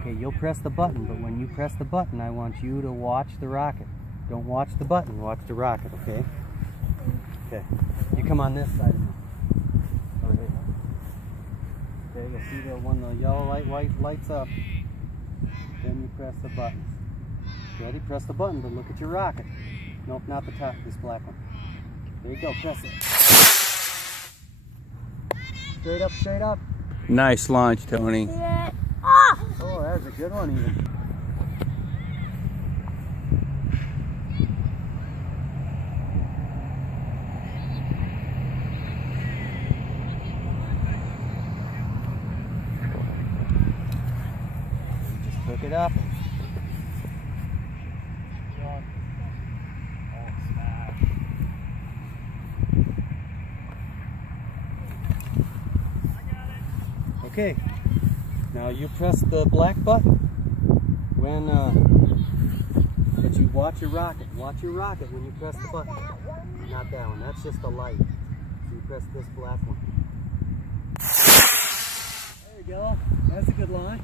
Okay, you'll press the button, but when you press the button, I want you to watch the rocket. Don't watch the button, watch the rocket, okay? Okay, you come on this side of me. Okay, you'll see that when the yellow light lights up, then you press the buttons. Ready? Press the button, but look at your rocket. Nope, not the top, this black one. There you go, press it. Straight up, straight up. Nice launch, Tony. Yeah. Ah! Oh, that was a good one even. Just hook it up. Okay, now you press the black button when, but you watch your rocket. Watch your rocket when you press the button. Not that one, that's just a light. So you press this black one. There you go, that's a good launch.